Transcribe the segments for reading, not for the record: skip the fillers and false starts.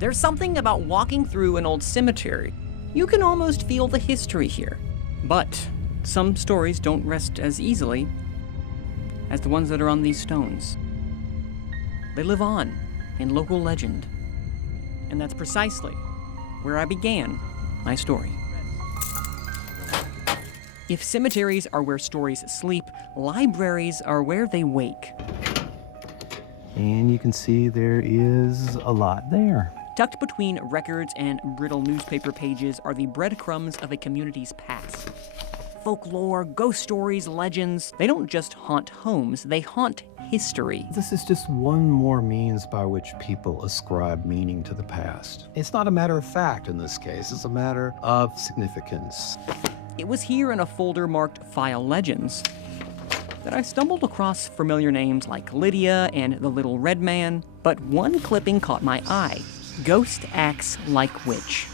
There's something about walking through an old cemetery. You can almost feel the history here. But some stories don't rest as easily as the ones that are on these stones. They live on in local legend. And that's precisely where I began my story. If cemeteries are where stories sleep, libraries are where they wake. And you can see there is a lot there. Tucked between records and brittle newspaper pages are the breadcrumbs of a community's past. Folklore, ghost stories, legends, they don't just haunt homes, they haunt history. This is just one more means by which people ascribe meaning to the past. It's not a matter of fact in this case, it's a matter of significance. It was here in a folder marked File Legends that I stumbled across familiar names like Lydia and the Little Red Man, but one clipping caught my eye. Ghost acts like witch.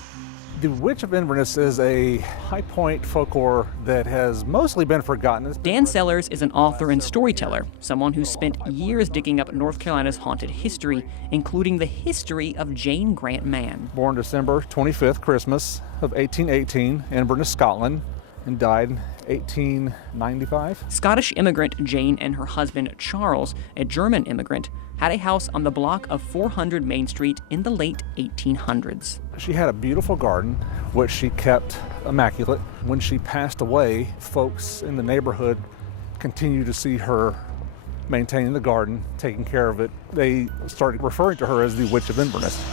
The Witch of Inverness is a High Point folklore that has mostly been forgotten. Dan Sellers is an author and storyteller, someone who spent years digging up North Carolina's haunted history, including the history of Jane Grant Mann. Born December 25th, Christmas of 1818, Inverness, Scotland, and died in 1895. Scottish immigrant Jane and her husband Charles, a German immigrant, had a house on the block of 400 Main Street in the late 1800s. She had a beautiful garden, which she kept immaculate. When she passed away, folks in the neighborhood continued to see her maintaining the garden, taking care of it. They started referring to her as the Witch of Inverness.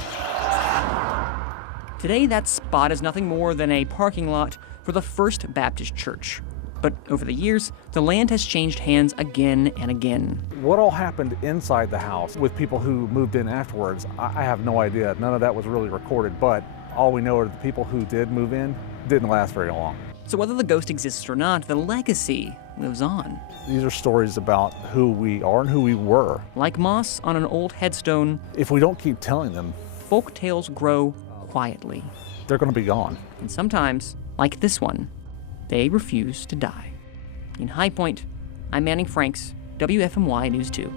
Today, that spot is nothing more than a parking lot for the First Baptist Church. But over the years, the land has changed hands again and again. What all happened inside the house with people who moved in afterwards, I have no idea. None of that was really recorded, but all we know are the people who did move in didn't last very long. So whether the ghost exists or not, the legacy lives on. These are stories about who we are and who we were. Like moss on an old headstone, if we don't keep telling them, folk tales grow quietly. They're going to be gone. And sometimes, like this one, they refuse to die. In High Point, I'm Manning Franks, WFMY News 2.